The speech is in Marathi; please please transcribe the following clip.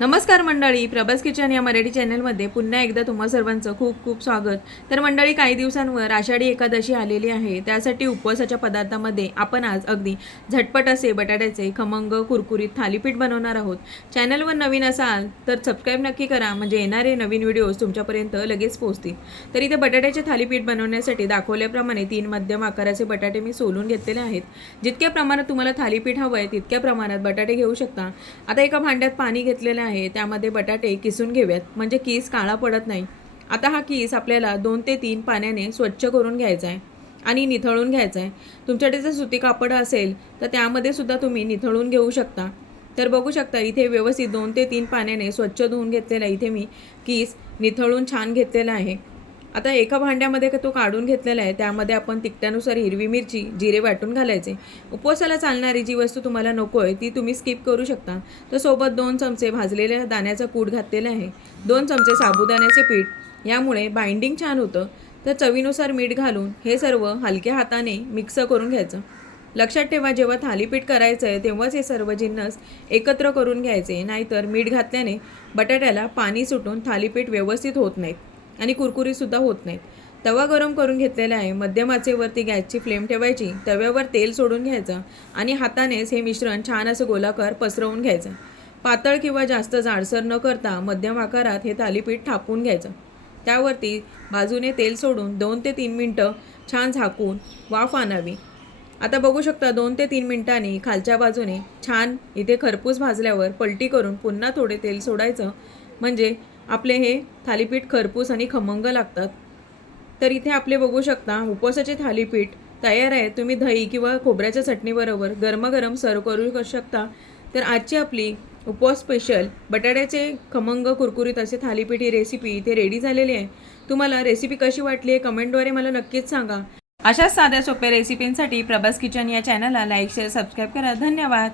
नमस्कार मंडळी प्रभास किचन या मराठी चॅनलमध्ये पुन्हा एकदा तुम्हा सर्वांचं खूप खूप स्वागत. तर मंडळी काही दिवसांवर आषाढी एकादशी आलेली आहे. त्यासाठी उपवासाच्या पदार्थामध्ये आपण आज अगदी झटपट असे बटाट्याचे खमंग कुरकुरीत थालीपीठ बनवणार आहोत. चॅनलवर नवीन असाल तर सबस्क्राईब नक्की करा म्हणजे येणारे नवीन व्हिडिओज तुमच्यापर्यंत लगेच पोहोचतील. तर इथे बटाट्याचे थालीपीठ बनवण्यासाठी दाखवल्याप्रमाणे तीन मध्यम आकाराचे बटाटे मी सोलून घेतलेले आहेत. जितक्या प्रमाणात तुम्हाला थालीपीठ हवं आहे तितक्या प्रमाणात बटाटे घेऊ शकता. आता एका भांड्यात पाणी घेतलेलं आहे आहे त्यामध्ये बटाटे किसून घेऊयात. म्हणजे कीस काळा पडत नाही. आता हा कीस आपल्याला दोन ते तीन पाण्याने स्वच्छ करून घ्यायचा आहे आणि निथळून घ्यायचा आहे तुमच्याकडे जर सुती कापड असेल तर त्यामध्ये सुद्धा तुम्ही निथळून घेऊ शकता. तर बघू शकता इथे व्यवस्थित दोन ते तीन पाण्याने स्वच्छ धुवून घेतलेला आहे. इथे मी कीस निथळून छान घेतलेला आहे. आता एका भांड्यामध्ये का तो काढून घेतलेला आहे त्यामध्ये आपण तिखट्यानुसार हिरवी मिरची जिरे वाटून घालायचे. उपवासाला चालणारी जी वस्तू तुम्हाला नको आहे ती तुम्ही स्किप करू शकता. तर सोबत दोन चमचे भाजलेल्या दाण्याचा कूट घातलेला आहे. दोन चमचे साबुदाण्याचे पीठ. यामुळे बाइंडिंग छान होतं. तर चवीनुसार मीठ घालून हे सर्व हलक्या हाताने मिक्स करून घ्यायचं. लक्षात ठेवा जेव्हा थालीपीठ करायचं आहे तेव्हाच हे सर्व जिन्नस एकत्र करून घ्यायचे. नाहीतर मीठ घातल्याने बटाट्याला पाणी सुटून थालीपीठ व्यवस्थित होत नाहीत आणि कुरकुरीतसुद्धा होत नाहीत. तवा गरम करून घेतलेला आहे. मध्यमाचेवरती गॅसची फ्लेम ठेवायची. तव्यावर तेल सोडून घ्यायचं आणि हातानेच हे मिश्रण छान असं गोलाकार पसरवून घ्यायचं. पातळ किंवा जास्त जाडसर न करता मध्यम आकारात हे थालीपीठ थापून घ्यायचं. त्यावरती बाजूने तेल सोडून दोन ते तीन मिनटं छान झाकून वाफ आणावी. आता बघू शकता दोन ते तीन मिनटांनी खालच्या बाजूने छान इथे खरपूस भाजल्यावर पलटी करून पुन्हा थोडे तेल सोडायचं. म्हणजे आपले हे थालीपीठ खरपूस आणि खमंग लागतात. तर इथे आपले बघू शकता उपवासाचे थालीपीठ तयार आहे. तुम्ही दही किंवा खोबऱ्याच्या चटणीबरोबर गरमागरम सर्व करू शकता. तर आजची आपली उपवास स्पेशल बटाट्याचे खमंग कुरकुरीत असे थालीपीठ ही रेसिपी इथे रेडी झालेली आहे. तुम्हाला रेसिपी कशी वाटली आहे कमेंटद्वारे मला नक्कीच सांगा. अशाच साध्या सोप्या रेसिपींसाठी प्रभास किचन या चॅनलला लाईक शेअर सबस्क्राईब करा. धन्यवाद.